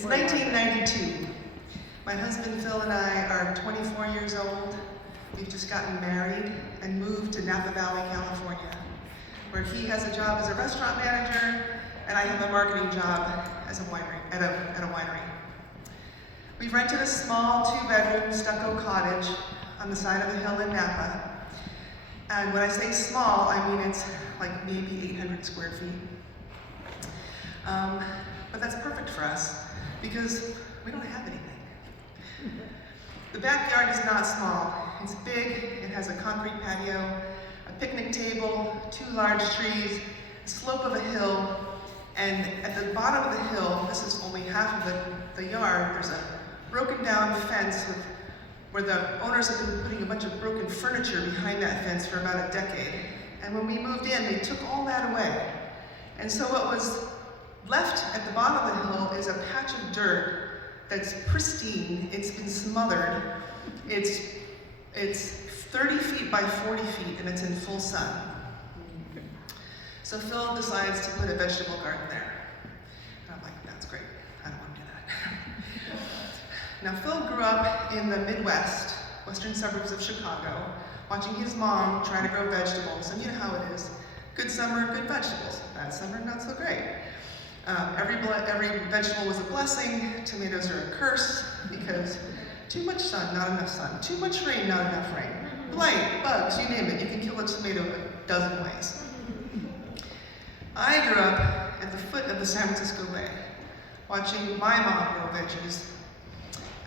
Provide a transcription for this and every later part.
It's 1992. My husband Phil and I are 24 years old. We've just gotten married and moved to Napa Valley, California, where he has a job as a restaurant manager and I have a marketing job as a winery, at a winery. We've rented a small 2-bedroom stucco cottage on the side of a hill in Napa. And when I say small, I mean it's like maybe 800 square feet. But that's perfect for us because we don't have anything. The backyard is not small. It's big, it has a concrete patio, a picnic table, 2 large trees, a slope of a hill, and at the bottom of the hill, this is only half of the yard, there's a broken down fence where the owners have been putting a bunch of broken furniture behind that fence for about a decade. And when we moved in, they took all that away. And so what was left at the bottom of the hill is a patch of dirt that's pristine. It's been smothered. It's 30 feet by 40 feet and it's in full sun. So Phil decides to put a vegetable garden there. And I'm like, that's great. I don't want to do that. Now Phil grew up in the Midwest, western suburbs of Chicago, watching his mom try to grow vegetables. And you know how it is. Good summer, good vegetables. Bad summer, not so great. Every vegetable was a blessing. Tomatoes are a curse because too much sun, not enough sun. Too much rain, not enough rain. Blight, bugs, you name it. You can kill a tomato a dozen ways. I grew up at the foot of the San Francisco Bay, watching my mom grow veggies.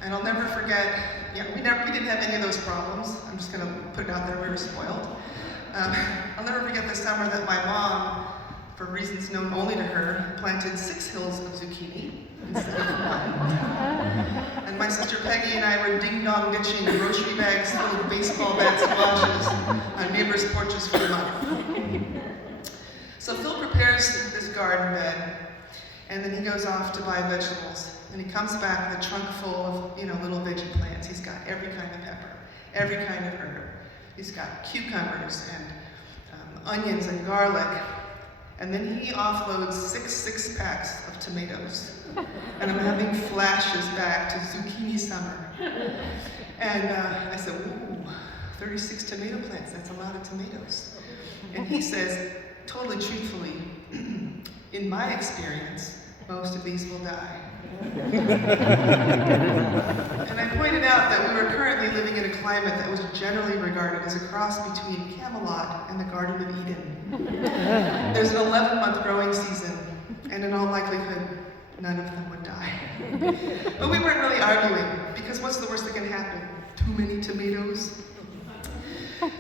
And I'll never forget, we didn't have any of those problems. I'm just gonna put it out there, we were spoiled. I'll never forget the summer that my mom, for reasons known only to her, planted 6 hills of zucchini instead of 1. And my sister Peggy and I were ding-dong ditching grocery bags full of baseball bat squashes on neighbors' porches for the month. So Phil prepares this garden bed, and then he goes off to buy vegetables. And he comes back with a trunk full of, little veggie plants. He's got every kind of pepper, every kind of herb. He's got cucumbers and onions and garlic. And then he offloads 6 packs of tomatoes. And I'm having flashes back to zucchini summer. And I said, ooh, 36 tomato plants, that's a lot of tomatoes. And he says, totally truthfully, in my experience, most of these will die. And I pointed out that we were currently living in a climate that was generally regarded as a cross between Camelot and the Garden of Eden. There's an 11-month growing season, and in all likelihood, none of them would die. But we weren't really arguing, because what's the worst that can happen? Too many tomatoes?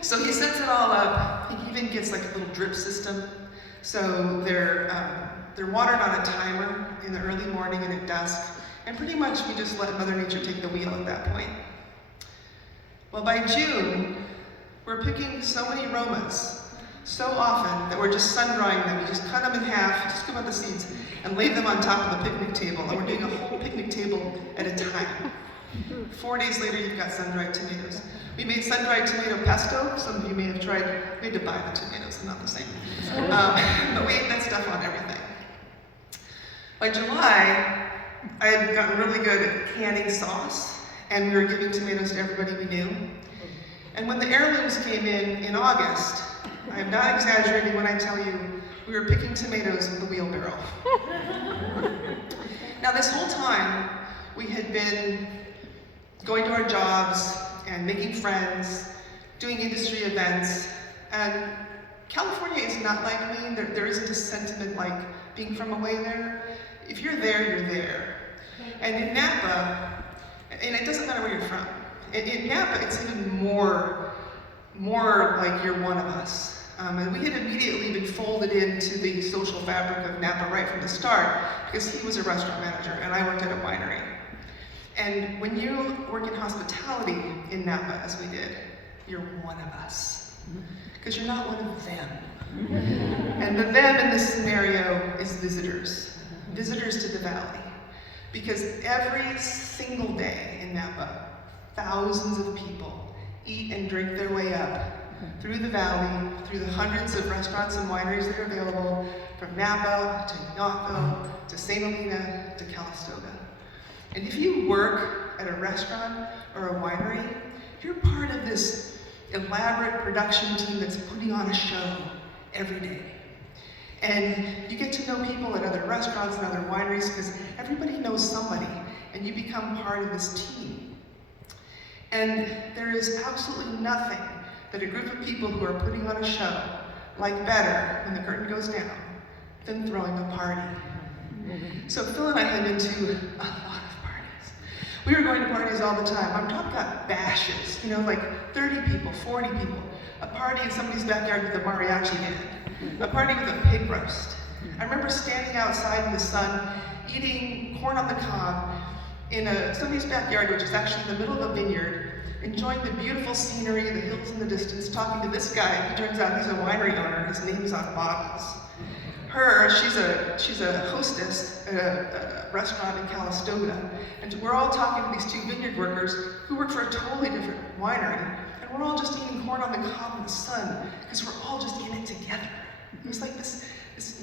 So he sets it all up. He even gets like a little drip system. So they're watered on a timer in the early morning and at dusk, and pretty much we just let Mother Nature take the wheel at that point. Well, by June, we're picking so many romas so often that we're just sun-drying them. We just cut them in half, scoop out the seeds, and lay them on top of the picnic table, and we're doing a whole picnic table at a time. 4 days later, you've got sun-dried tomatoes. We made sun-dried tomato pesto. Some of you may have tried. We had to buy the tomatoes, they're not the same. But we ate that stuff on everything. By July, I had gotten really good at canning sauce, and we were giving tomatoes to everybody we knew. And when the heirlooms came in August, I am not exaggerating when I tell you, we were picking tomatoes with a wheelbarrow. Now this whole time, we had been going to our jobs and making friends, doing industry events, and California is not like Maine. There isn't a sentiment like being from away there. If you're there, you're there. And in Napa, and it doesn't matter where you're from, in Napa it's even more like you're one of us. And we had immediately been folded into the social fabric of Napa right from the start because he was a restaurant manager and I worked at a winery. And when you work in hospitality in Napa, as we did, you're one of us. Because you're not one of them. And the them in this scenario is visitors. Visitors to the valley. Because every single day in Napa, thousands of people eat and drink their way up through the valley, through the hundreds of restaurants and wineries that are available, from Napa to Knoxville to St. Helena to Calistoga. And if you work at a restaurant or a winery, you're part of this elaborate production team that's putting on a show every day. And you get to know people at other restaurants and other wineries because everybody knows somebody, and you become part of this team. And there is absolutely nothing that a group of people who are putting on a show like better when the curtain goes down than throwing a party. So Phil and I had been to a lot of parties. We were going to parties all the time. I'm talking about bashes, like 30 people, 40 people. A party in somebody's backyard with a mariachi band. A party with a pig roast. I remember standing outside in the sun, eating corn on the cob in somebody's backyard, which is actually in the middle of a vineyard, enjoying the beautiful scenery, the hills in the distance, talking to this guy who turns out he's a winery owner. His name's on bottles. She's a hostess at a restaurant in Calistoga, and we're all talking to these two vineyard workers who work for a totally different winery, and we're all just eating corn on the cob in the sun because we're all just in it together. It was like this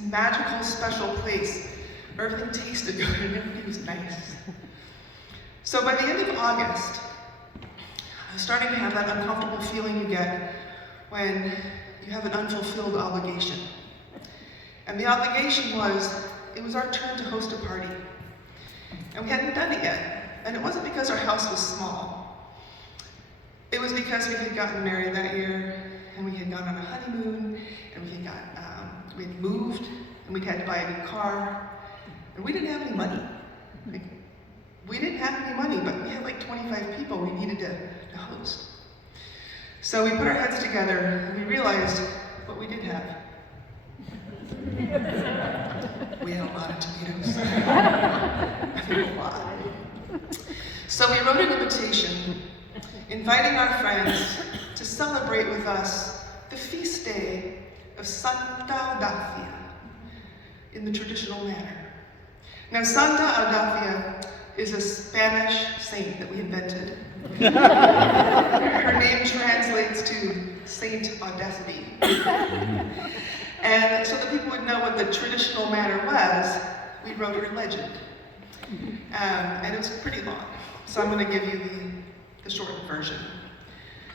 magical, special place where everything tasted good and everything was nice. So by the end of August, I was starting to have that uncomfortable feeling you get when you have an unfulfilled obligation. And the obligation was, it was our turn to host a party. And we hadn't done it yet. And it wasn't because our house was small. It was because we had gotten married that year, and we had gone on a honeymoon, and we had moved, and we'd had to buy a new car, and we didn't have any money. We didn't have any money, but we had like 25 people we needed to host. So we put our heads together, and we realized what we did have. We had a lot of tomatoes. I think a lot. So we wrote an invitation, inviting our friends to celebrate with us the feast day of Santa Eudafia in the traditional manner. Now, Santa Eudafia is a Spanish saint that we invented. Her name translates to Saint Audacity. And so that people would know what the traditional manner was, we wrote her legend. And it was pretty long, so I'm going to give you the shortened version.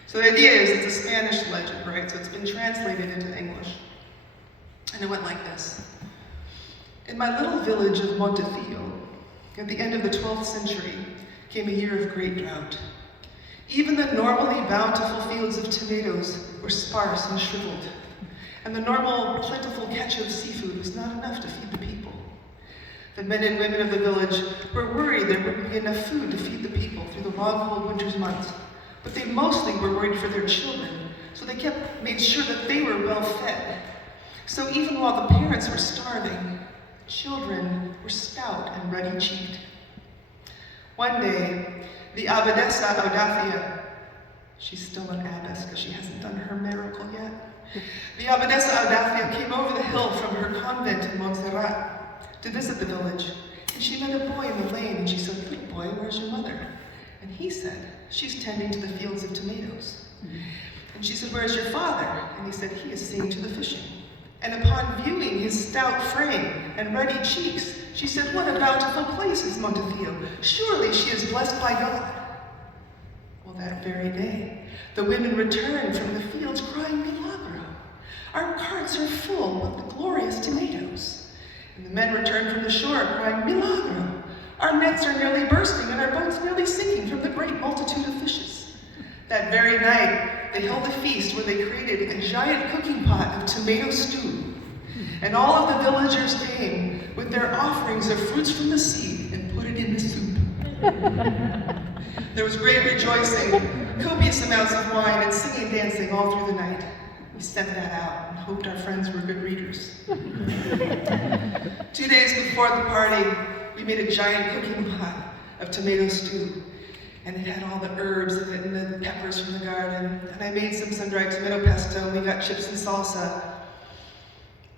So the idea is it's a Spanish legend, right? So it's been translated into English. And it went like this. In my little village of Montefillo, at the end of the 12th century, came a year of great drought. Even the normally bountiful fields of tomatoes were sparse and shriveled, and the normal plentiful catch of seafood was not enough to feed the people. The men and women of the village were worried there wouldn't be enough food to feed the people through the long, cold winter's months, but they mostly were worried for their children, so they made sure that they were well fed. So even while the parents were starving, children were stout and ruddy-cheeked. One day, the Abbadessa Eudafia, she's still an abbess because she hasn't done her miracle yet. The Abbadessa Eudafia came over the hill from her convent in Montserrat to visit the village, and she met a boy in the lane, and she said, "Little boy, where's your mother?" And he said, "She's tending to the fields of tomatoes." And she said, "Where's your father?" And he said, "He is seeing to the fishing." And upon viewing his stout frame and ruddy cheeks, she said, "What a bountiful place is Montefillo. Surely she is blessed by God." Well, that very day, the women returned from the fields crying, "Milagro! Our carts are full with the glorious tomatoes." And the men returned from the shore crying, "Milagro! Our nets are nearly bursting and our boats nearly sinking from the great multitude of fishes." That very night, they held a feast where they created a giant cooking pot of tomato stew. And all of the villagers came with their offerings of fruits from the sea and put it in the soup. There was great rejoicing, copious amounts of wine, and singing and dancing all through the night. We sent that out and hoped our friends were good readers. 2 days before the party, we made a giant cooking pot of tomato stew. And it had all the herbs in it and the peppers from the garden. And I made some sun-dried tomato pesto, and we got chips and salsa.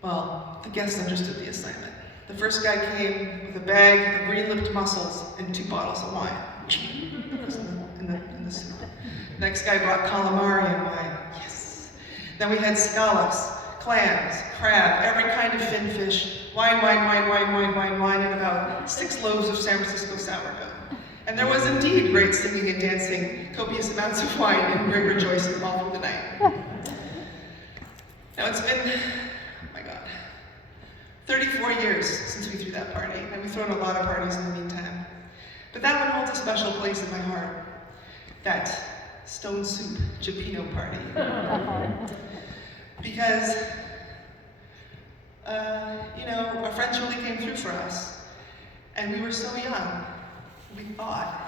Well, the guests understood the assignment. The first guy came with a bag of green-lipped mussels and 2 bottles of wine. in the soup. Next guy brought calamari and wine. Yes. Then we had scallops, clams, crab, every kind of fin fish, wine, and about 6 loaves of San Francisco sourdough. And there was indeed great singing and dancing, copious amounts of wine, and great rejoicing all through the night. Now it's been, oh my God, 34 years since we threw that party, and we've thrown a lot of parties in the meantime. But that one holds a special place in my heart. That stone soup Japino party. Because, you know, our friends really came through for us. And we were so young, we thought